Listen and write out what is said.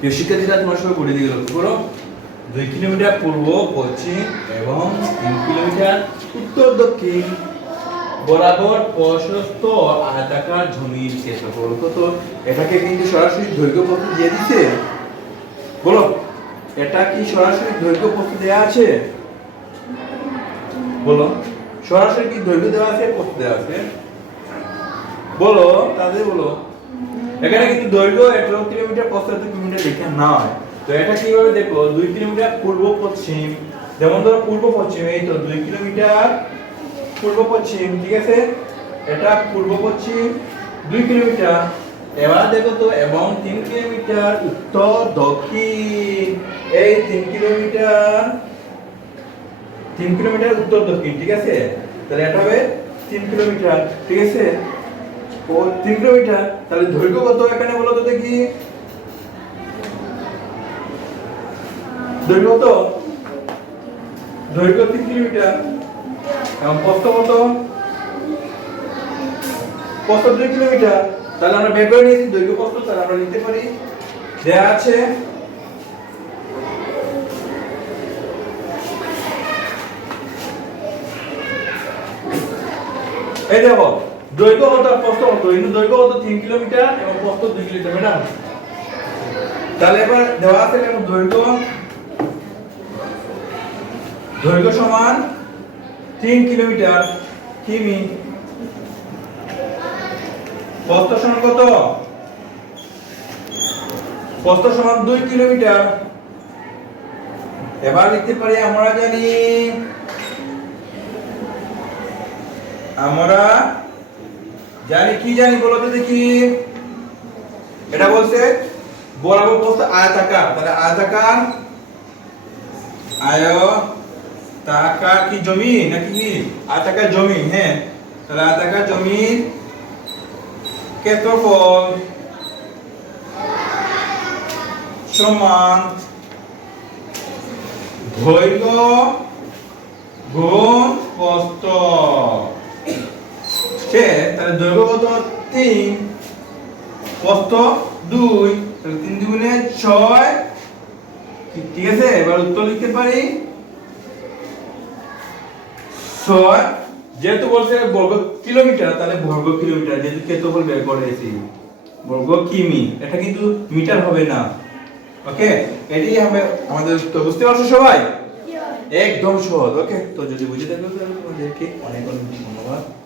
প্রিয় শিক্ষার্থীরা, তোমার সঙ্গে করে দিয়ে লক্ষ্য করো। দুই কিলোমিটার পূর্ব, পশ্চিম এবং তিন কিলোমিটার উত্তর দক্ষিণ। বরাবর প্রশস্ত আয়তাকার জমির ক্ষেত্রফল কত? এটাকে কিন্তু সরাসরি দৈর্ঘ্য পথ দিয়ে দিছে। বলো, এটা কি সরাসরি দৈর্ঘ্য পথ দেওয়া আছে? বলো, সরাসরি কি দৈর্ঘ্য দেওয়া আছে, পথ দেওয়া আছে? বলো, তাদের বলো। এখানে কিন্তু দৈর্ঘ্য এগারো কিলোমিটার, পঁচাত্তর কিলোমিটার লেখা নয় তো এটা কীভাবে দেখো দুই কিলোমিটার পূর্ব পশ্চিম। যেমন ধরো পূর্ব পশ্চিম, এই তো দুই কিলোমিটার পূর্ব পশ্চিম, ঠিক আছে? এটা পূর্ব পশ্চিম, দুই কিলোমিটার। এবার দেখো তো, এবং তিন কিলোমিটার উত্তর দক্ষিণ। এই তিন কিলোমিটার তিন কিলোমিটার উত্তর দক্ষিণ, ঠিক আছে? তাহলে এটা হবে তিন কিলোমিটার, ঠিক আছে? ও তিন কিলোমিটার তাহলে দৈর্ঘ্য কত এখানে বলো দেখি। দৈর্ঘ্য কত? দৈর্ঘ্য তিন কিলোমিটার। এবং প্রস্থ কত? প্রস্থ দুই কিলোমিটার। তাহলে আমরা বের করে নিয়েছি দৈর্ঘ্য প্রস্থ, তাহলে আমরা নিতে পারি। দেয়া আছে। এই দেখো দৈর্ঘ্য আর প্রস্থ কত? কিন্তু দৈর্ঘ্য কত? তিন কিলোমিটার এবং প্রস্থ দুই কিলোমিটার, ম্যাডাম। তাহলে এবার দেওয়া আছে কেন দৈর্ঘ্য। দৈর্ঘ্য সমান তিন কিলোমিটার। কিমি প্রস্থ সমান কত? প্রস্থ সমান দুই কিলোমিটার। এবার লিখতে পারি আমরা জানি, আমরা জানি, কি জানি বলো তো দেখি। এটা বলছে, বরাবর প্রস্থ আয়তাকার। তাহলে আয়তাকার আয় তাকার কি জমি নাকি কি? আয়তাকার জমি হ্যাঁ। তাহলে আয়তাকার জমির ক্ষেত্রফল সমান দৈর্ঘ্য গুণ প্রস্থ সে তাহলে দৈর্ঘ্য কত? তিন। প্রস্থ দুই। তাহলে তিন দুগুণে ছয়। ঠিক আছে? এবার উত্তর লিখতে পারি। ছয়। যেহেতু বলছে বর্গ কিলোমিটার তাহলে বর্গ কিলোমিটার যেহেতু ক্ষেত্রফল বের করেছি বর্গ কিমি। এটা কিন্তু মিটার হবে না। ওকে? এটাই হবে আমাদের উত্তর। বুঝতে পারছ সবাই? একদম সহজ। ওকে? তো যদি বুঝে থাকো তাহলে তোমাদেরকে অনেক অনেক ধন্যবাদ।